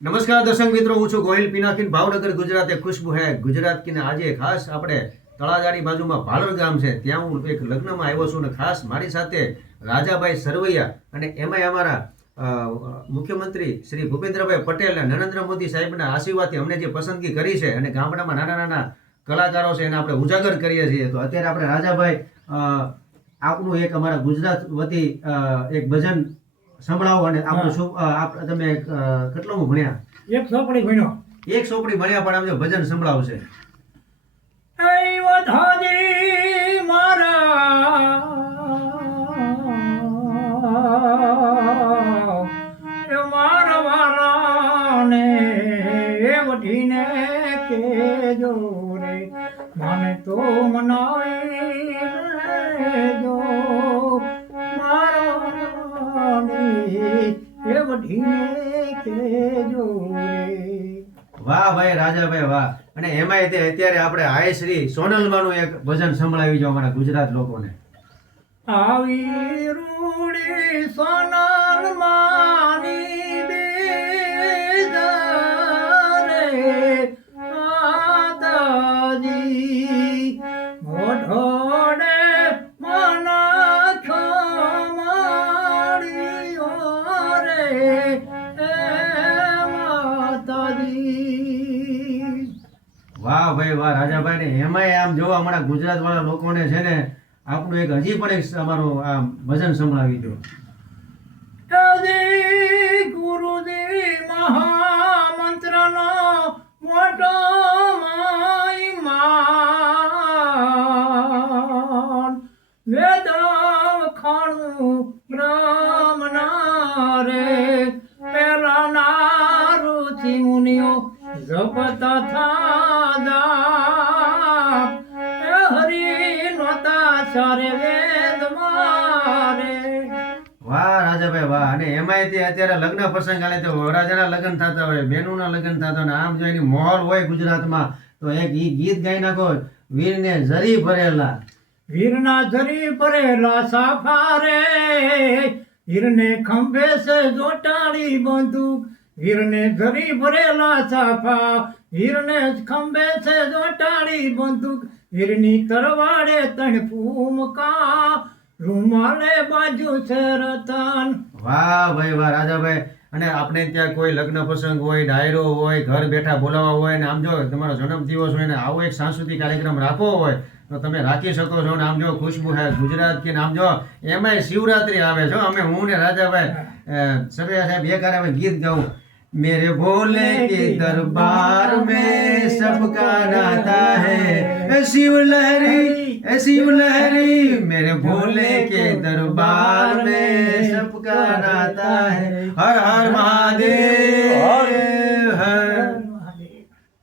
નમસ્કાર દર્શક મિત્રો, હું છું ગોહિલ પિનાકીન. ભાવનગર, ગુજરાતે ખુશ્બુ હે. ગુજરાત કીને આજે ખાસ આપણે તળાજાની બાજુમાં ભાલર ગામ છે. ત્યાં હું એક લગ્નમાં આવ્યો છું અને ખાસ મારી સાથે રાજાભાઈ સરવૈયા અને એમાંય અમારા મુખ્યમંત્રી શ્રી ભૂપેન્દ્રભાઈ પટેલ અને નરેન્દ્ર મોદી સાહેબના આશીર્વાદથી અમને જે પસંદગી કરી છે અને ગામડામાં નાના નાના કલાકારો છે એને આપણે ઉજાગર કરીએ છીએ. તો અત્યારે આપણે રાજાભાઈ આપનું એક અમારા ગુજરાત વતી એક ભજન સંભળાવો અને આપણું તમે કેટલો ભણ્યા? એક સોપડી ભણ્યો. એક સોપડી ભણ્યા પણ આમ જો ભજન સંભળાવશે. મને તો મનાવી લેજો. એ વઢીને કેજો રે વાહ ભાઈ રાજાભાઈ વાહ. અને એમાંય તે અત્યારે આપણે હાય શ્રી સોનલમાનું એક ભજન સંભળાવી જો અમારા ગુજરાત લોકોને. આવી રૂડી સોનલ માની વાહ ભાઈ, વાહ, રાજાભાઈ ને એમાંય આમ જોવા અમારા ગુજરાત વાળા લોકોને છે ને, આપણું એક હજી પણ એક અમારું આ ભજન સંભળાવી દો. ગુરુદેવ મહામંત્રનો મોટો વેદ ખાણું બ્રહ્મના રે. વાહ, રાજાભાઈ, વાહ. અને એમાંય તે અત્યારે લગ્ન પ્રસંગ આલે તો વરરાજાના લગ્ન થતા હોય બહેનોના લગ્ન થતા હોય આમ જો એની હોય ગુજરાતમાં, તો એક ઈ ગીત ગાઈ નાખો, વીરને જરી ભરેલા. વીરના જરી ભરેલા સાફા રે હીરને ખંભે છે જોટાળી બંદૂક હીરને જરી ભરેલા સાફા હીરને ખંભે છે જોટાળી બંદૂક હીરની તરવાડે તણ ફૂમકા રૂમાલે બાજુ છે રતન. વાહ ભાઈ વાહ રાજાભાઈ. અને આપણે ત્યાં કોઈ લગ્ન પ્રસંગ હોય ડાયરો હોય ઘર બેઠા બોલાવવા હોય ને આમ જો તમારો જન્મ દિવસ હોય ને આવો એક સાંસ્કૃતિક કાર્યક્રમ રાખવો હોય તો તમે રાખી શકો છો ને આમ જો ખુશબુ હે ગુજરાત કે આમ જો એમાંય શિવરાત્રી આવે છો. અમે હું ને રાજાભાઈ સરવૈયા સાહેબ એક ગીત ગાઉં. मेरे भोले के दरबार में सबका नाता है। शिव लहरी शिव लहरी मेरे भोले के दरबार में सबका नाता है। हर हर महादेव।